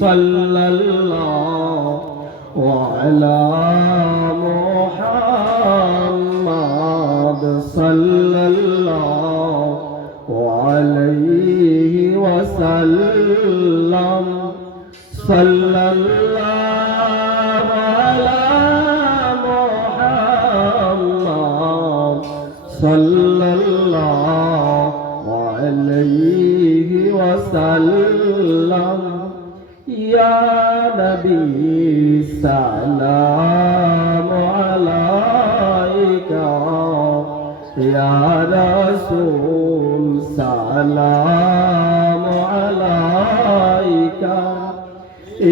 সাল্লাল্লাহু আলা মুহাম্মাদ সাল্লাল্লাহু আলাইহি ওয়াসাল্লাম সাল্লাল্লাহু আলা মুহাম্মাদ সাল্লাল্লাহু আলাইহি ওয়াসাল্লাম ইয়া নবী সালামু আলাইকা ইয়া রাসূল সালামু আলাইকা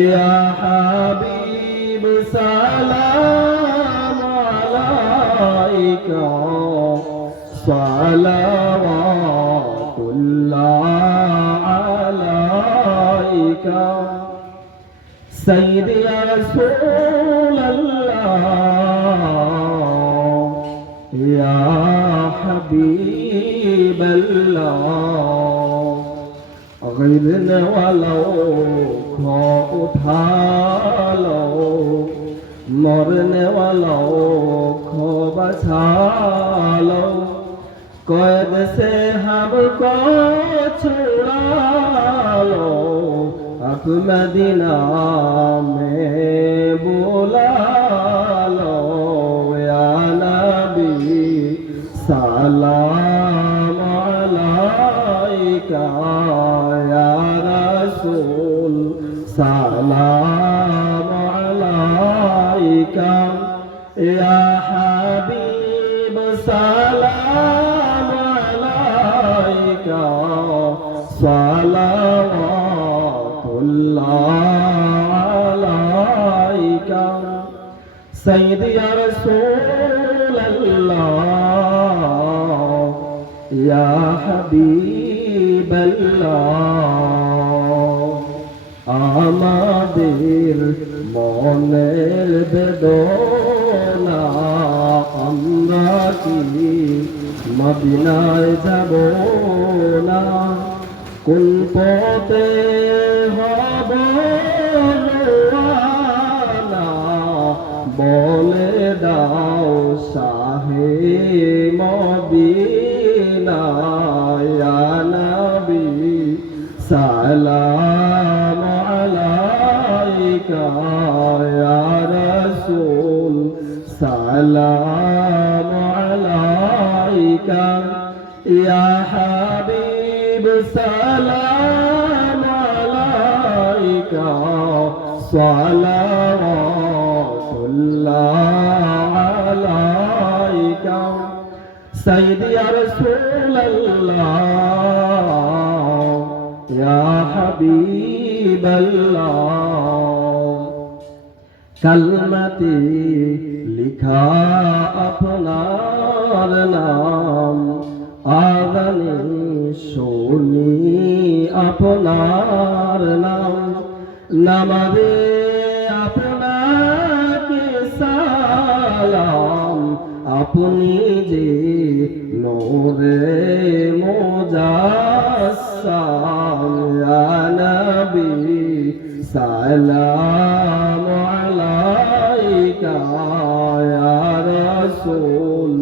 ইয়া হাবিব সালামু আলাইকা সালাওয়াতুল্লাহ আলাইকা সাইয়্যিদি ইয়া রাসূলাল্লাহ ইয়া হাবিবাল্লাহ गिरने वालों को उठा लो मरने वालों को बचा लो कैद से हमको छुड़ा लो अब मदीना में बुला लो या नबी सलाम अलैका या रसूल सलाम अलैका या हबीब सलाम अलैका सलावतुल्लाह अलैका सय्यदी या रसूलल्लाह या হাবিবাল্লাহ আমাদের মনের বেদনা আমরা কি মদিনায় যাব না কোন পথে হব রওনা বলে দাও শাহে মদিনা ইয়া নবী সালাম আলাইকা ইয়া রাসূল সালাম আলাইকা ইয়া হাবিব সালাম আলাইকা সালাওয়াতুল্লাহ আলাইকা সাইয়্যিদি ইয়া রাসূলাল্লাহ ইয়া হাবিবাল্লাহ কলমতে লিখা আপনার নাম আযানে শুনি আপনার নাম নামাজে আপনাকে সালাম আপনি যে নূরে মুজাসসাম ইয়া নবী সালাম আলাইকা ইয়া রাসূল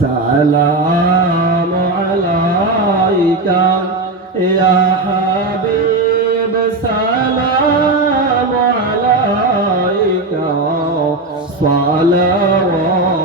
সালাম আলাইকা ইয়া হাবিব সালাম আলাইকা সালাওয়াত